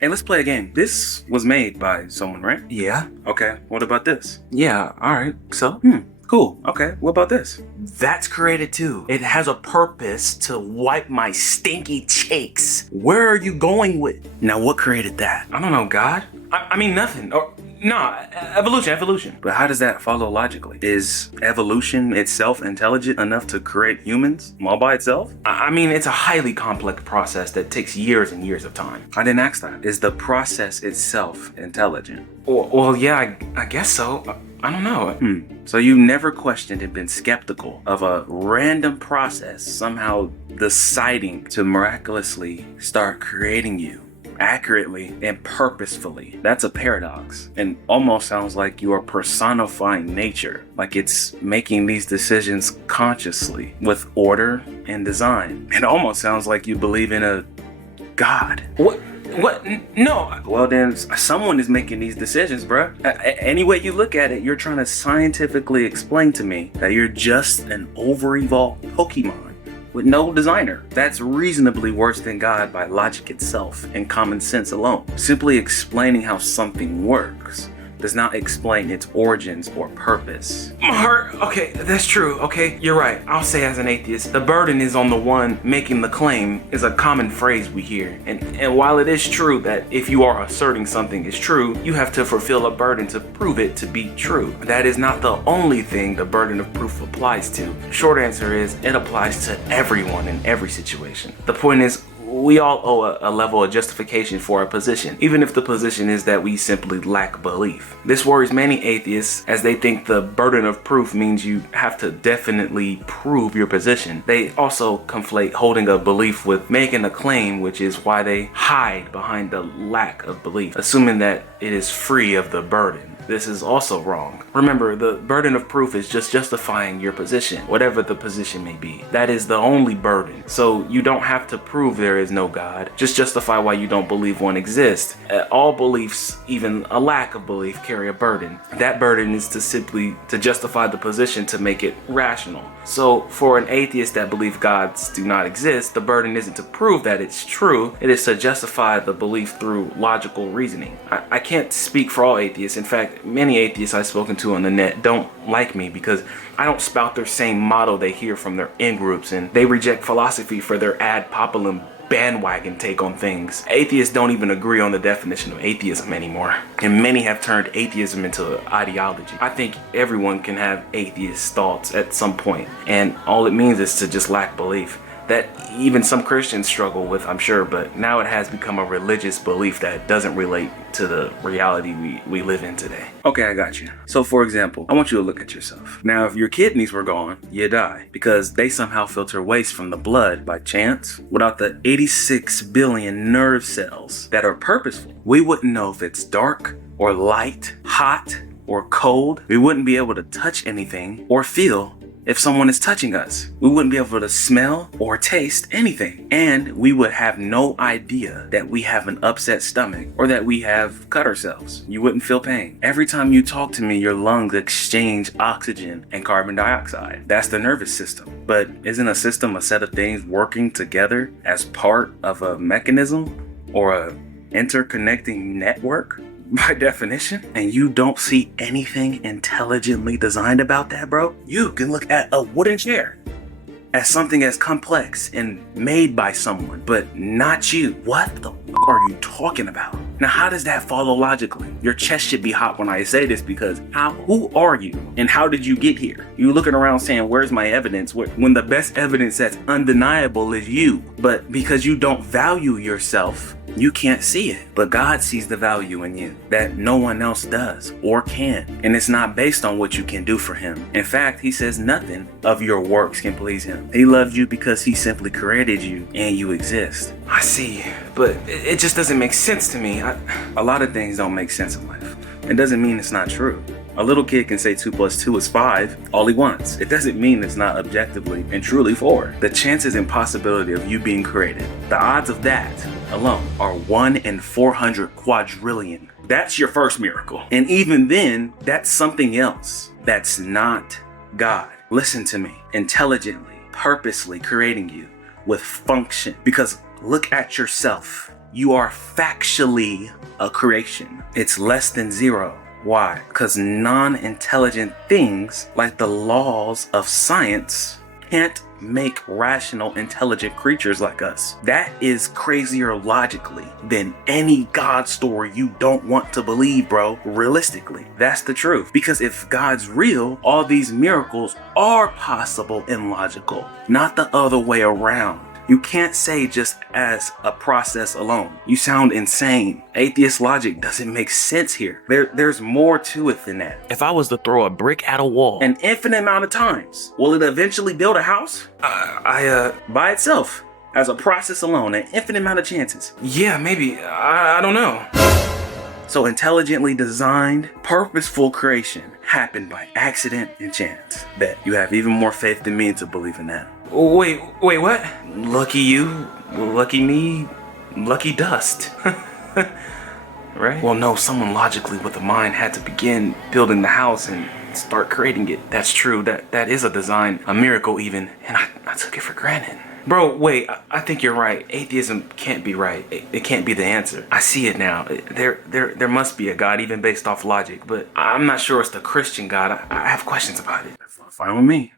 Hey, let's play a game. This was made by someone, right? Yeah. Okay, what about this? Yeah. All right. So Cool. Okay, what about this? that's created too. It has a purpose to wipe my stinky cheeks. Where are you going with? Now, what created that? I don't know, God. I mean, nothing. Or no, evolution. But how does that follow logically? Is evolution itself intelligent enough to create humans all by itself? I mean, it's a highly complex process that takes years and years of time. I didn't ask that. Is the process itself intelligent? Well, yeah, I guess so. I don't know. So you never questioned and been skeptical of a random process somehow deciding to miraculously start creating you accurately and purposefully. That's a paradox, and almost sounds like you are personifying nature, like it's making these decisions consciously with order and design. It almost sounds like you believe in a God. What? No. Well, then someone is making these decisions, bruh. Any way you look at it, you're trying to scientifically explain to me that you're just an over-evolved Pokemon with no designer. That's reasonably worse than God by logic itself and common sense alone. Simply explaining how something works does not explain its origins or purpose. My heart, okay, that's true, okay, you're right. I'll say as an atheist, the burden is on the one making the claim is a common phrase we hear. And while it is true that if you are asserting something is true, you have to fulfill a burden to prove it to be true. That is not the only thing the burden of proof applies to. Short answer is, it applies to everyone in every situation. The point is, we all owe a level of justification for our position, even if the position is that we simply lack belief. This worries many atheists as they think the burden of proof means you have to definitely prove your position. They also conflate holding a belief with making a claim, which is why they hide behind the lack of belief, assuming that it is free of the burden. This is also wrong. Remember, the burden of proof is just justifying your position, whatever the position may be. That is the only burden. So you don't have to prove there is no God. Just justify why you don't believe one exists. All beliefs, even a lack of belief, carry a burden. That burden is to justify the position to make it rational. So for an atheist that believes gods do not exist, the burden isn't to prove that it's true. It is to justify the belief through logical reasoning. I can't speak for all atheists. In fact, many atheists I've spoken to on the net don't like me because I don't spout their same motto they hear from their in-groups, and they reject philosophy for their ad populum bandwagon take on things. Atheists don't even agree on the definition of atheism anymore, and many have turned atheism into an ideology. I think everyone can have atheist thoughts at some point, and all it means is to just lack belief. That even some Christians struggle with, I'm sure, but now it has become a religious belief that doesn't relate to the reality we live in today. Okay, I got you. So for example, I want you to look at yourself. Now, if your kidneys were gone, you die because they somehow filter waste from the blood by chance. Without the 86 billion nerve cells that are purposeful, we wouldn't know if it's dark or light, hot or cold. We wouldn't be able to touch anything or feel if someone is touching us. We wouldn't be able to smell or taste anything. And we would have no idea that we have an upset stomach or that we have cut ourselves. You wouldn't feel pain. Every time you talk to me, your lungs exchange oxygen and carbon dioxide. That's the nervous system. But isn't a system a set of things working together as part of a mechanism or a interconnecting network? By definition, and you don't see anything intelligently designed about that, bro. You can look at a wooden chair as something as complex and made by someone, but not you. What the f are you talking about? Now, how does that follow logically? Your chest should be hot when I say this, because who are you and how did you get here? You looking around saying, where's my evidence? When the best evidence that's undeniable is you. But because you don't value yourself, you can't see it. But God sees the value in you that no one else does or can. And it's not based on what you can do for him. In fact, he says nothing of your works can please him. He loves you because he simply created you and you exist. I see, but it just doesn't make sense to me. A lot of things don't make sense in life. It doesn't mean it's not true. A little kid can say 2 + 2 is 5 all he wants. It doesn't mean it's not objectively and truly 4. The chances and possibility of you being created, the odds of that alone are 1 in 400 quadrillion. That's your first miracle. And even then, that's something else. That's not God. Listen to me. Intelligently, purposely creating you with function. Because look at yourself. you are factually a creation. It's less than zero. Why? Because non-intelligent things like the laws of science can't make rational, intelligent creatures like us. That is crazier logically than any God story you don't want to believe, bro. Realistically, that's the truth. Because if God's real, all these miracles are possible and logical, not the other way around. You can't say just as a process alone. You sound insane. Atheist logic doesn't make sense here. There's more to it than that. If I was to throw a brick at a wall, An infinite amount of times, will it eventually build a house? By itself, as a process alone, an infinite amount of chances. yeah, maybe. I don't know. So intelligently designed, purposeful creation happened by accident and chance. Bet you have even more faith than me to believe in that. Wait, what? Lucky you, lucky me, lucky dust. Right? Well, no, someone logically with a mind had to begin building the house and start creating it. That's true. That is a design, a miracle even, and I took it for granted. Bro, wait, I think you're right. Atheism can't be right. It can't be the answer. I see it now. There must be a God, even based off logic, but I'm not sure it's the Christian God. I have questions about it. Fine with me.